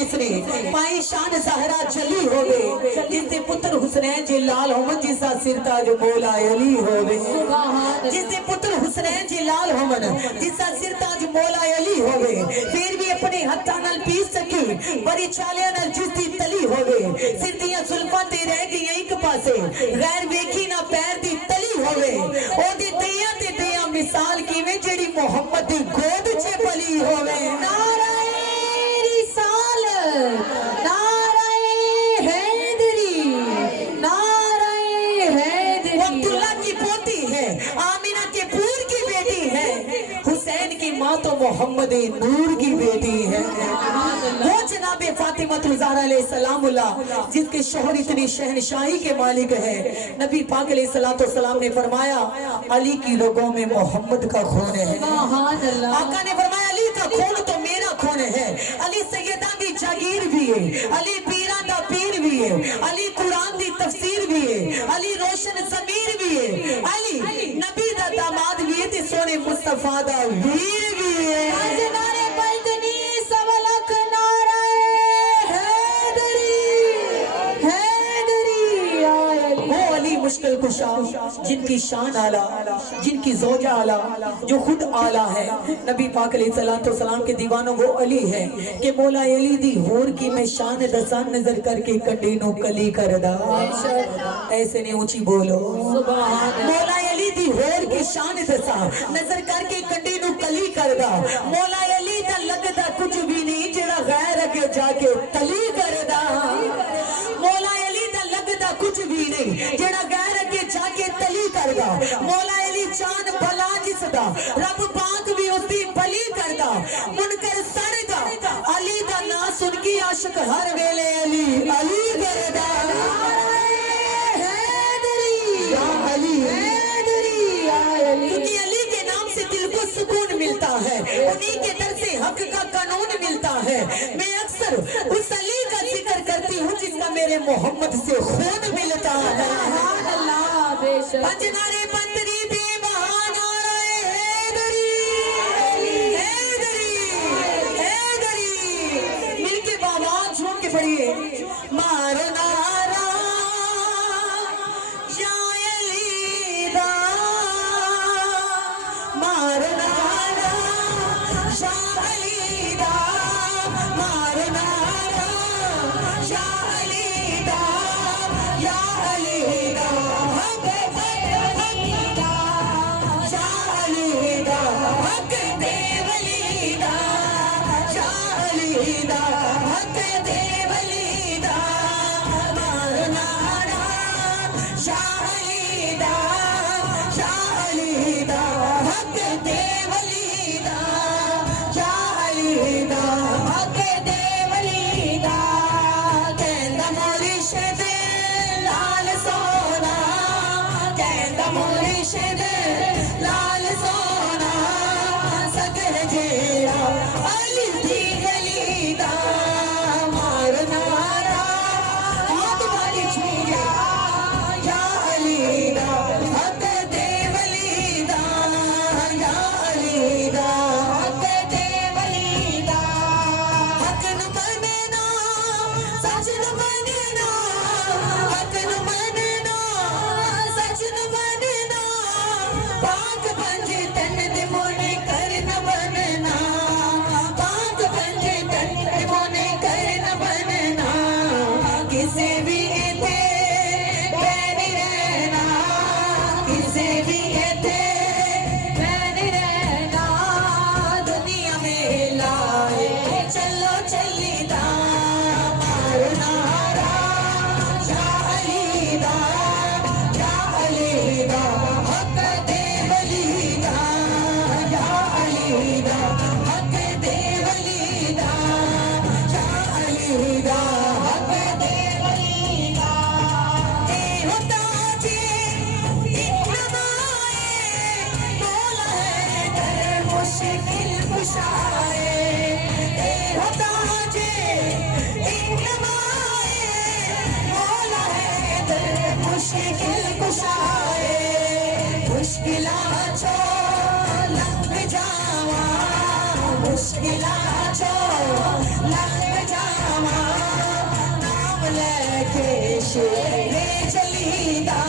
किसने पाई शान ज़हरा जली होवे जिससे पुत्र हुसनैन जी लाल होमन जिसा सिरताज मौला अली होवे जिससे पुत्र हुसनैन जी लाल होमन जिसा सिरताज मौला अली होवे फिर भी अपने हत्था नाल पीस सकी बड़ी चालियां नाल जिसदी तली होवे सिर दियां जुल्फां ते रह गईयां एक पासे गैर वेखी ना पैर दी तली होवे ओदी दियां ते दियां मिसाल किवें जेड़ी मोहम्मद दी गोद च पली होवे तो मोहम्मद नूर की बेटी है वो जनाबे फातिमा ज़हरा अलैहिस्सलामुल्लाह जिसके शोहर इतनी शहनशाही के मालिक है। नबी पाक अलैहिस्सलाम ने फरमाया अली की लोगों में मोहम्मद का खून है। आका ने फरमाया अली का खून तो मेरा खून है। अली सैयदा दी जागीर भी है, अली पीरा दा पीर भी है, अली कुरान दी तफसीर भी है, अली रोशन ज़मीर भी है, अली नबी दा दामाद भी है ते सोने मुस्तफा दा वीर भी है। मुश्किल कुशा जिनकी शान आला जिनकी जोजा आला जो खुद आला है। नबी पाक अलैहिस्सलाम के दीवानों वो अली है कि मौला अली दी होर की मैं शान दसा नजर करके कंडी नो कली कर दा। ऐसे नहीं ऊंची बोलो मौला अली दी होर की शान दसा नजर करके कंडी नो कली कर दा। मौला अली दा लगदा कुछ भी नहीं जेड़ा गैर अगे जाके तली कर दा। मौला अली दा लगदा कुछ भी नहीं जेड़ा गैर अगे जाके तली करदा। मौला अली जान भला जिसदा रब पाक भी उसदी भली करदा। मुनकर सड़दा अली दा नाम सुन के आशिक हर वेले अली अली करदा। क्योंकि अली के नाम से दिल को सुकून मिलता है, उन्हीं के दर से हक का कानून मिलता है। मैं अक्सर उस अली का जिक्र करती हूँ जिसका मेरे मोहम्मद से खून मिलता है। पंजनारे बंदरी बेबहान मिलके बाबा झूम के पढ़िए मारो नारा या अली दा मारो नारा या अली दा मारो नारा या अली दा या अली दा मारना लेके शेरे चली दा